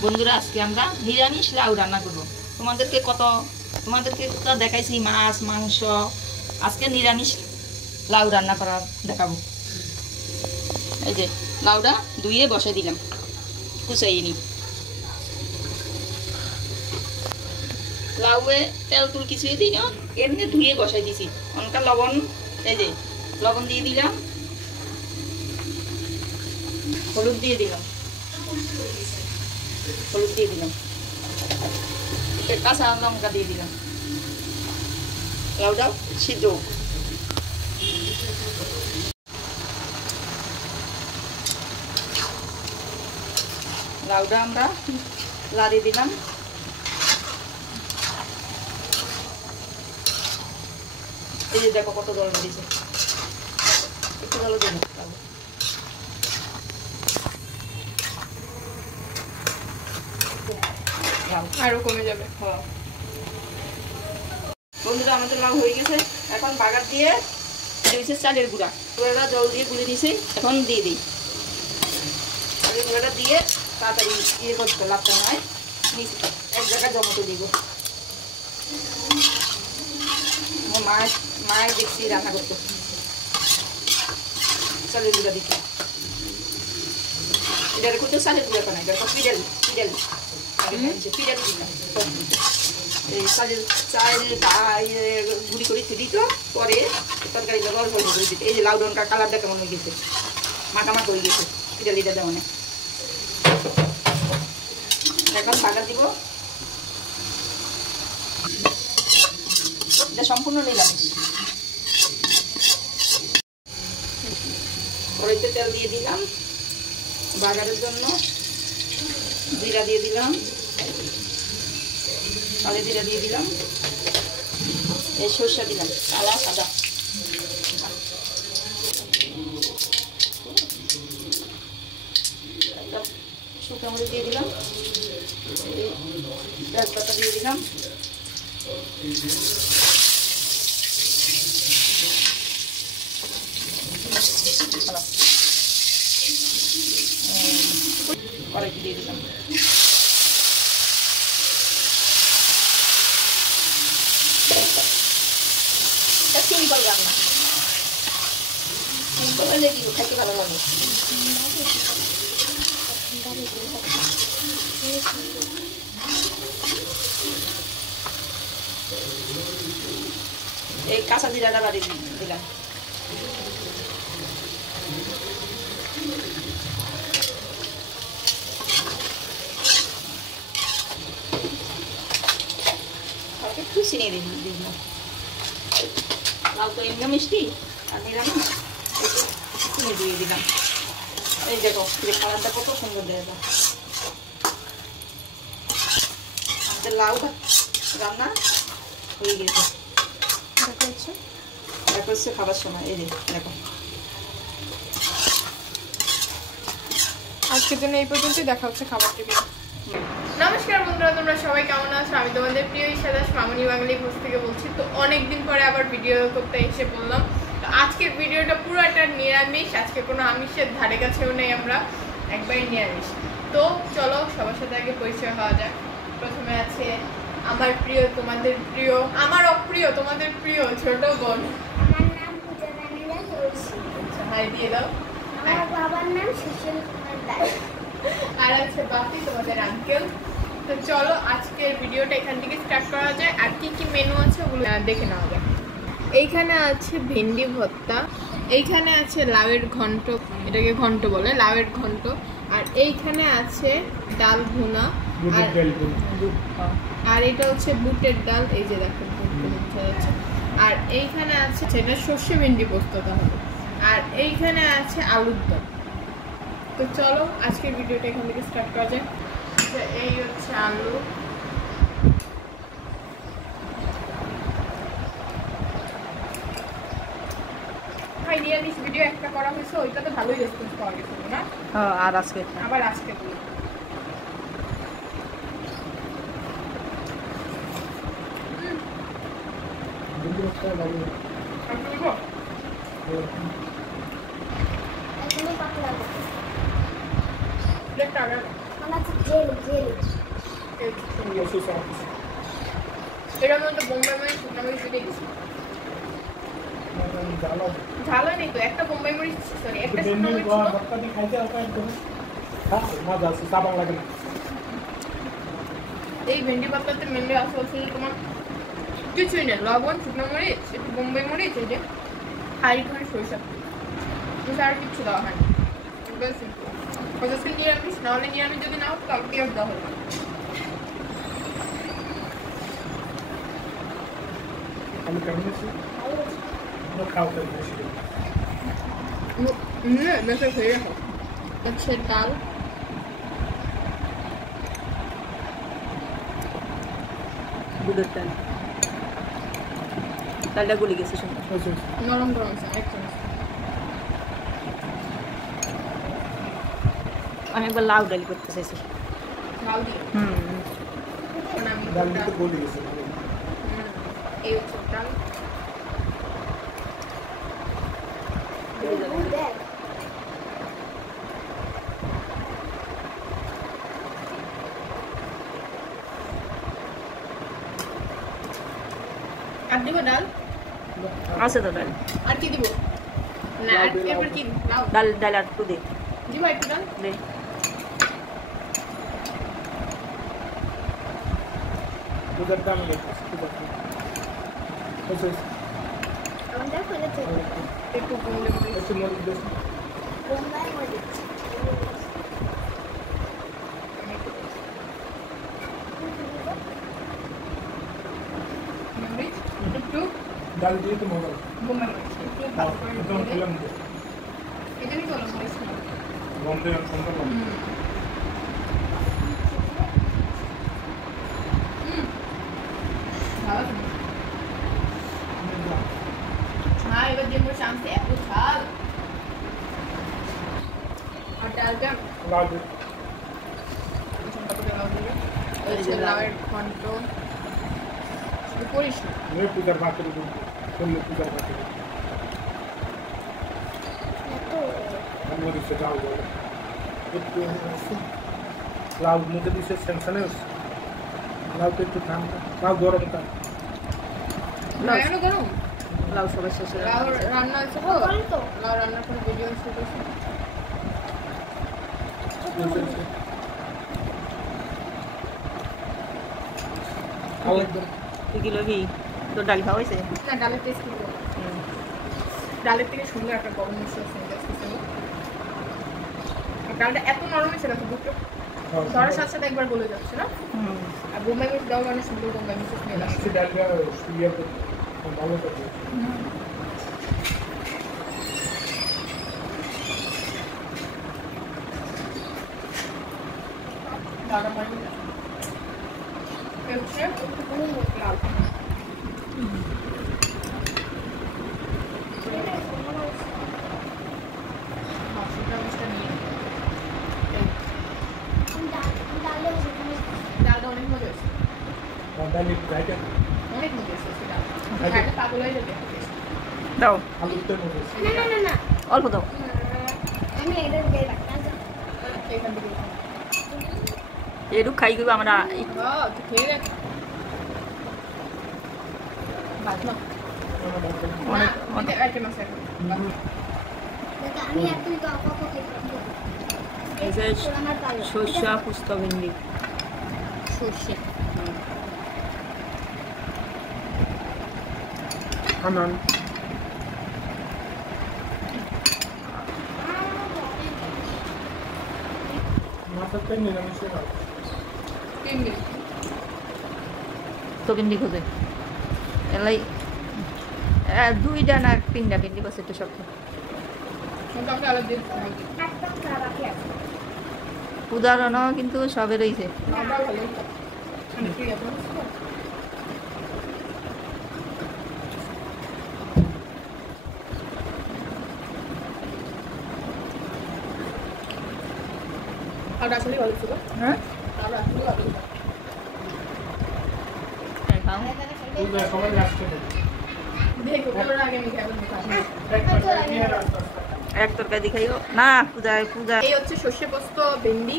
বন্ধুরা আজকে আমরা নিরামিষ লাউ রান্না করব। তোমাদেরকে তো দেখাইছি মাছ মাংস, আজকে নিরামিষ লাউ রান্না করা দেখাবো। এই যে লাউটা ধুয়ে বসাই দিলাম, কুচাইয়ে নি। লাউয়ে তেল তুল কিছুই দিই না, এমনি ধুয়ে বসাই দিছি। অনকা লবণ, এই যে লবণ দিয়ে দিলাম, হলুদ দিয়ে দিলাম, কাঁচা লঙ্কা দিয়ে দিলাম। লাউটাও সিদ্ধ। লাউটা আমরা লাড়ি দিলাম। এই যে দেখো কত জল দিয়েছে, একটু জল দিন আরো কমে যাবে। বন্ধুরা আমাদের লাউ হয়ে গেছে। এখন বাগার দিয়ে দিয়েছে চালের গুঁড়া, গুঁড়াটা জল দিয়ে গুলে দিয়েছে। এখন দিয়ে দিই চালের গুঁড়াটা দিয়ে তাড়াতাড়ি ইয়ে করতে লাভটা নয়, এক জায়গায় জমাতে দিব। মায়ের দেখছি রান্না করতো চালের গুঁড়া দিতে। এটার করতে চালের গুঁড়া বানাই, এটা পিডাল দিলাম। এই চাল গুঁড়ি করে দিত, পরে তরকারি অল্প অল্প করে দিত। এই যে লাউ ডনকার কালারটা কেমন হয়ে গেছে, মাখামাখা হয়ে গেছে পিডালিটা দেওয়া। এখন বাগার দিব। এটা সম্পূর্ণ নিরামিষ। কড়াইতে তেল দিয়ে দিলাম বাগারের জন্য, জিরা দিয়ে দিলাম, কালো জিরা দিয়ে দিলাম, এই সরষা দিলাম কালা সাদা, শুকনো মরিচ দিয়ে দিলাম, তেজপাতা দিয়ে দিলাম, কড়াইতে দিয়ে দিলাম। সিম্পল রান্না, সিম্পল হলে কি খাইতে ভালো লাগে। এই কাঁচা জিরাটা বাড়ি দিলাম। একটু চিনি দিলাম। লাউ তো এমনি মিষ্টি আর নিরামিষ, চিনি দিয়ে দিলাম। এই দেখো যে কালারটা কত সুন্দর দেয়। আমাদের লাউ রান্না হয়ে গেছে, দেখা হচ্ছে খাবার সময়। এই যে দেখো, আজকের জন্য এই পর্যন্তই, দেখা হচ্ছে খাবার টেবিল। নমস্কার বন্ধুরা, তোমরা সবাই কেমন আছো? আমি তোমাদের প্রিয় ইশাদাস মামুনি বাঙালি পোস্ট থেকে বলছি। তো অনেকদিন পরে আবার ভিডিও করতে এসে বললাম। তো আজকের ভিডিওটা পুরোটা নিরামিষ, আজকে কোনো আমিষের ধারে কাছেও নেই, আমরা একবারই নিরামিষ। তো চলো সবার সাথে আগে পরিচয় হওয়া যাক। প্রথমে আছে আমার প্রিয়, তোমাদের প্রিয়, আমার অপ্রিয়, তোমাদের প্রিয় ছোট বোন। আমার নাম পূজা রানীরা চৌধুরী। হাই দিয়ে দাও। আমার বাবার নাম সুশীল কুমার দাস। আর আছে বাপি, তোমাদের আঙ্কেল। তো চলো আজকের ভিডিওটা এখান থেকে স্টার্ট করা যায়। আর কি কি মেনু আছে ওগুলো দেখে নেওয়া যায়। এইখানে আছে ভেন্ডি ভর্তা, এইখানে আছে লাউয়ের ঘন্ট, এটাকে ঘন্ট বলে, লাউয়ের ঘন্ট। আর এইখানে আছে ডাল ভুনা, আর এটা হচ্ছে বুটের ডাল, এই যে দেখো যাচ্ছে। আর এইখানে আছে সেটা সর্ষে ভেন্ডি পোস্ত তাহলে। আর এইখানে আছে আলুর দম। তো চলো আজকের ভিডিওটা এখান থেকে স্টার্ট করা যায়। এই হচ্ছে আলু, নিরামিষ ভিডিও একটা করা হয়েছে, ওইটাতে ভালোই রেসপন্স পাওয়া গেছিল না? আর আজকে আবার আজকে বলি এখনো পাতলা প্লেটটা আগে আমার এটার মধ্যে বোম্বাই মরিচ শুকনো মরিচ দিয়ে দিচ্ছি। ঝাল নেই তো, একটা বোম্বাই মরিচ সরি একটা শুকনো মরিচ ছিল। এই ভেন্ডি পাতাতে মেনলি আসলে তোমার কিছুই নেই, লবণ, শুকনো মরিচ, একটু বোম্বাই মরিচ, এই যে হাইট করে সরিষা আর কিচ্ছু দেওয়া হয়নি। নিরামিষ নাহলে নিরামিষ যদি নাও তাহলে পেঁয়াজ দেওয়া হবে। ডাল দুধের ডাল, ডালটা গলে গেছে নরম গরম আছে এক চামচ। আমি একবার লাউ ডাল করতে চাইছি। লাউ দিয়ে আমি এই হচ্ছে ডাল। আর দিব ডাল আছে তো ডাল, আর কি দিব না আর এরপর কি লাউ ডাল ডাল আর একটু দে দিব একটু ডাল দে। একটু একটু ডাল দিয়ে তো মজা বোম্বাই মরিচ একটু ভালো করে একদম খেলাম তো এখানে তো মরিচ না গন্ধে সুন্দর গন্ধ ভালো তো হ্যাঁ এবার দেখবো শান্তি এত ঝাল আর ডালটা লাউ দিয়ে লাউয়ের ঘন্ট করিস না মেয়ে পূজার ভাতের করলে পূজার ভাতের আমি দিচ্ছে লাউ বলে একটু লাউ মধ্যে দিচ্ছে স্যামসানে লাউটা একটু ঠান্ডা লাউ গরম কাজ কেন গরম লাউ সবাই শেষে লাউ রান্না হচ্ছে তো লাউ রান্নার কোনো ভিডিও শুট করছি তুই কি লবি? তোর ডাল খাওয়া হয়েছে? না ডালের টেস্ট কিন্তু ডালের থেকে সুন্দর একটা গরম মশলা সেন্ট আসছে। ডালটা এত নরম হয়েছে না তো দুটো ধরার সাথে সাথে একবার গলে যাচ্ছে না। আর বোম্বাই মরিচ দেওয়া মানে সুন্দর বোম্বাই মরিচ স্মেল আসছে। ডালটা ইয়ে ভালো করে ডালটা মানে হচ্ছে লাল ডালটা অনেক মজা হয়েছে ডালি রাইটা অনেক মজা হয়েছে ডালটা পাগল হয়ে যাবে দাও আলুতে মধ্যে না অল্প দাও। আমি এটা দিয়ে রাখতাম এখান থেকে এটুক খাই করবো আমরা। তুই খেয়ে দেখ ভাত না অনেক অনেক আইটেম আছে আমি একটু কত খেতে এই যে সর্ষা পুস্তা ভেন্ডি সর্ষে আনান মাথাতে নিরামিষে ভালো তিন দিন তো ভেন্ডি খোঁজে এলাই দুইটা না তিনটা ভেন্ডি বাস একটু শক্ত মোটামুটি আলাদা দিন একদম খারাপ আছে উদাহরণও কিন্তু সবে রয়েছে। আমরা ভালো আমি কি এখন আর আসলে ভালো ছিল হ্যাঁ আর আসলে ভালো ছিল খাও তুই সবাই আসছে দেখো ওর আগে আমি খাবো এক তরকারি খাইও না পূজায় পূজা। এই হচ্ছে সর্ষে পোস্ত ভেন্ডি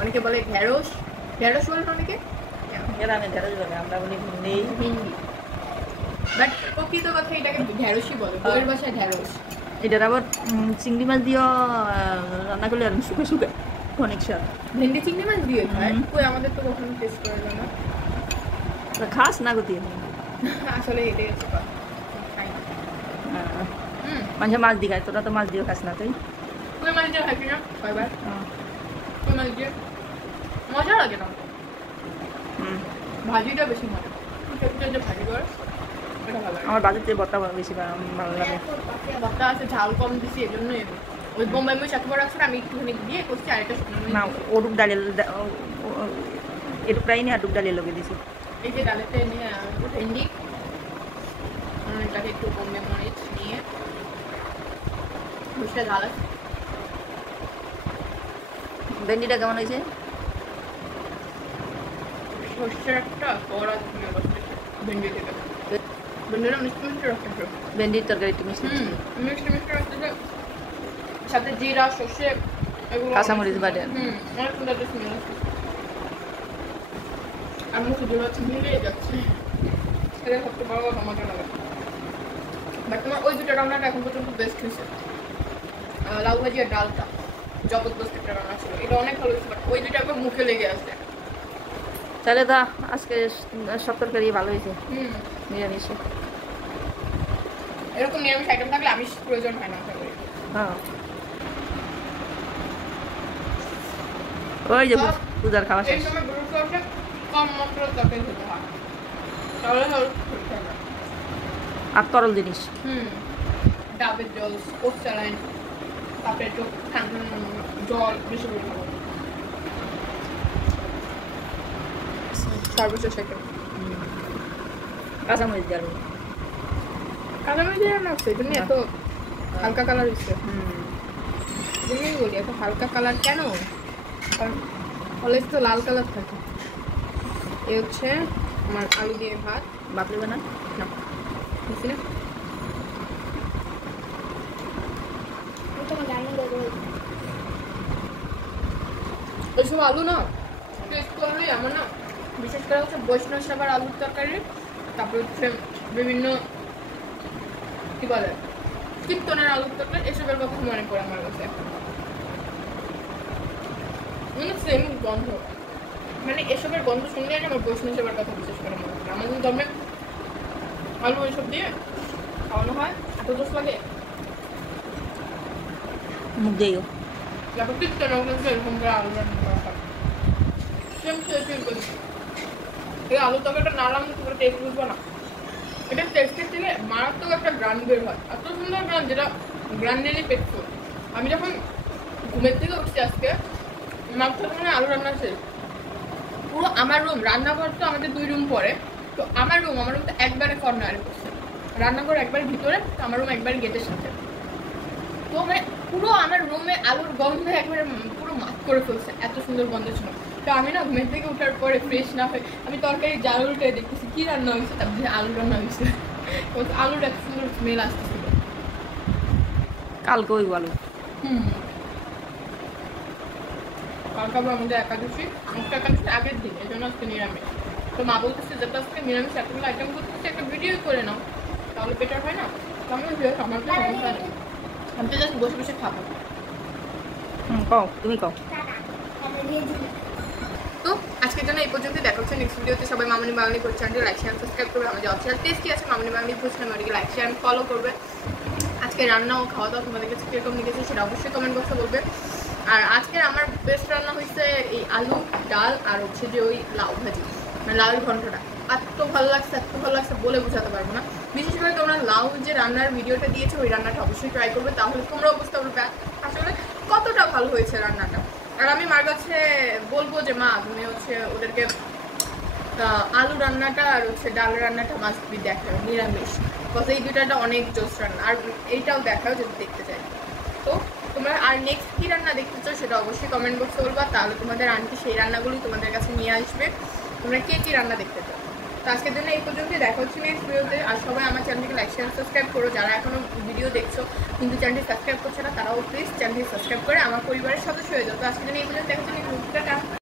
অনেকে বলে ঢেঁড়স, ঢেঁড়স বলে না অনেকে, গ্রামে ঢেঁড়স বলে, আমরা বলি ভিন্ডি। ভিন্ডি, বাট প্রকৃত কথা এটাকে ঢেঁড়সই বলে, বইয়ের ভাষায় ঢেঁড়স। এটার আবার চিংড়ি মাছ দিয়েও রান্না করলে আর শুকে শুকে অনেক স্বাদ। ভেন্ডি চিংড়ি মাছ দিয়ে খায়, কই আমাদের তো কখনো টেস্ট করে না। তা খাস না গতি আসলে এটাই হচ্ছে কথা, খাই না। মানুষে মাছ দিয়ে খায়, তোরা তো মাছ দিয়ে খাস না তুই। কই মাছ দিয়ে খাইছি না কয়বার, কই মাছ দিয়ে মজা লাগে না, ভাজিটা বেশি মজা, যে ভাজি করে এটা ভালো লাগে। আমার বাড়িতে বর্তা বেশি ভালো লাগে। ভর্তা আছে, ঝাল কম দিছি এজন্যই। ওই বোম্বাই মরিচ এত বড় আছে আমি একটুখানি দিয়ে করছি, আর এটা শুকনো না ওটুক ডালের এটুক প্রায় নিয়ে আটুক ডালের লগে দিছি। এই যে ডালেতে নিয়ে ভেন্ডি, এটাকে একটু বোম্বাই মরিচ নিয়ে মরিচটা ঝাল আছে। ভেন্ডিটা কেমন হয়েছে? সর্ষের একটা কড়া ধুয়ে বসে ভেন্ডি থেকে, ভেন্ডিটা মিষ্টি মিষ্টি রাখতে, ভেন্ডির তরকারি একটু মিষ্টি মিষ্টি। মিষ্টি মিষ্টি রাখতে, সাথে জিরা সর্ষে এগুলো কাঁচামরিচ বাটে। অনেক সুন্দর একটা স্মেল আছে। আর মুখে জোর হচ্ছে মিলিয়ে যাচ্ছে, এটা সবচেয়ে বড় কথা মজা লাগে। বাট তোমার ওই দুটো রান্নাটা এখন পর্যন্ত বেস্ট হয়েছে। লাউ ভাজি আর ডালটা জবরদস্ত একটা রান্না ছিল, এটা অনেক ভালো হয়েছে, বাট ওই দুটো একবার মুখে লেগে আছে। তাহলে দা আজকে সব তরকারি ভালো হয়েছে নিরামিষ। এরকম নিরামিষ আইটেম থাকলে আমিষ প্রয়োজন হয় না। হ্যাঁ ওই যে পূজার খাওয়া এই শেষ। সময় গুরু সরষে কম মশলার তরকারি খেতে হয়, তাহলে খেতে হবে। আর তরল জিনিস ডাবের জল, স্পোর্টস স্যালাইন, তারপরে একটু জল বেশি করে খাবো। সর্বশেষ একটা কাঁচামরিচ দিয়ে কালার দিয়ে রান্না হচ্ছে, তুমি এত হালকা কালার হচ্ছে। তুমি বলি এত হালকা কালার কেন, কারণ অলওয়েজ তো লাল কালার থাকে। এ হচ্ছে আমার আলু দিয়ে ভাত। বাপ দেবে না? না বুঝছি না, তোমার ডাইনিং টেবিল এইসব আলু না টেস্ট করলেই আমার না, বিশেষ করে হচ্ছে বৈষ্ণব সেবার আলুর তরকারি, তারপর হচ্ছে বিভিন্ন কি বলে কীর্তনের আলুর তরকারি, এসবের কথা মনে পড়ে আমার কাছে। মানে সেম গন্ধ, মানে এসবের গন্ধ শুনলে আমার বৈষ্ণব সেবার কথা বিশেষ করে মনে পড়ে। আমাদের ধর্মে আলু এসব দিয়ে খাওয়ানো হয়, এত দোষ লাগে। মুখ দিয়েও তারপর কীর্তনের কিন্তু এরকম করে আলু রান্না করা হয়, সেম সেম করছি। এই আলু তরকারিটা না রান্না তোমরা টেস্ট বুঝবো না, এটা টেস্টের থেকে মারাত্মক একটা গ্রান বের হয়, এত সুন্দর গ্রান, যেটা গ্রান নিলে পেট ফুল। আমি যখন ঘুমের থেকে উঠছি আজকে, মাত্র মানে আলু রান্না শেষ, পুরো আমার রুম, রান্নাঘর তো আমাদের 2 রুম পরে, তো আমার রুম তো একবারে কর্নারে পড়ছে, রান্নাঘর একবারে ভিতরে, তো আমার রুম একবারে গেটের সাথে। তো মানে পুরো আমার রুমে আলুর গন্ধে একবারে পুরো মাত করে ফেলছে, এত সুন্দর গন্ধ ছিল। তো আমি না ঘুমের থেকে ওঠার পরে ফ্রেশ না হয়ে আমি তরকারি জাল উল্টে দেখতেছি কি রান্না হয়েছে, তারপরে আলু রান্না হয়েছে। আলুর এত সুন্দর স্মেল আসতেছিল। কালকে ওই আলু কালকে আবার আমাদের একাদশী, একাদশী আগের দিন, এই জন্য আজকে নিরামিষ। তো মা বলতেছে যাতে আজকে নিরামিষ এতগুলো আইটেম করতেছে, একটা ভিডিও করে নাও তাহলে বেটার হয় না। তো আমি আমার তো সমস্যা নেই, আমি তো জাস্ট বসে বসে খাবো। কও তুমি কও। তো আজকের জন্য এই পর্যন্ত, দেখা হচ্ছে নেক্সট ভিডিওতে। সবাই মামনি বাঙালি ফুড চ্যানেলটি লাইক শেয়ার সাবস্ক্রাইব করবে, আমাদের অফিসিয়াল টেস্টি আছে মামনি বাঙালি ফুড চ্যানেলটিকে লাইক শেয়ার ফলো করবে। আজকে রান্না ও খাওয়া দাওয়া তোমাদের কাছে কীরকম লেগেছে সেটা অবশ্যই কমেন্ট বক্সে বলবে। আর আজকের আমার বেস্ট রান্না হয়েছে এই আলু ডাল আর হচ্ছে যে ওই লাউ ভাজি, মানে লাউয়ের ঘন্টটা এত ভালো লাগছে বলে বোঝাতে পারবো না। বিশেষ করে তোমরা লাউ যে রান্নার ভিডিওটা দিয়েছো ওই রান্নাটা অবশ্যই ট্রাই করবে, তাহলে তোমরাও বুঝতে পারবে আসলে কতটা ভালো হয়েছে রান্নাটা। আর আমি মার কাছে বলবো যে মা তুমি হচ্ছে ওদেরকে আলু রান্নাটা আর হচ্ছে ডাল রান্নাটা মাস্ট বি দেখাও নিরামিষ, বিকজ এই দুটাটা অনেক জোস রান্না, আর এইটাও দেখাও যদি দেখতে চাই। তো তোমরা আর নেক্সট কী রান্না দেখতে চাও সেটা অবশ্যই কমেন্ট বক্সে বলবা, তাহলে তোমাদের আন্টি সেই রান্নাগুলি তোমাদের কাছে নিয়ে আসবে। তোমরা কে কী রান্না দেখতে চাও। তো আজকের জন্য এই পর্যন্তই, দেখা হচ্ছে নেক্সট ভিডিওতে। আর সবাই আমার চ্যানেলটিকে লাইক শেয়ার সাবস্ক্রাইব করো, যারা এখনো ভিডিও দেখছো কিন্তু চ্যানেলটি সাবস্ক্রাইব করছে না তারাও প্লিজ চ্যানেলটি সাবস্ক্রাইব করে আমার পরিবারের সদস্য হয়ে যাও। তো আজকের জন্য এই পর্যন্ত, দেখা হচ্ছে নেক্সট ভিডিওতে। টাটা।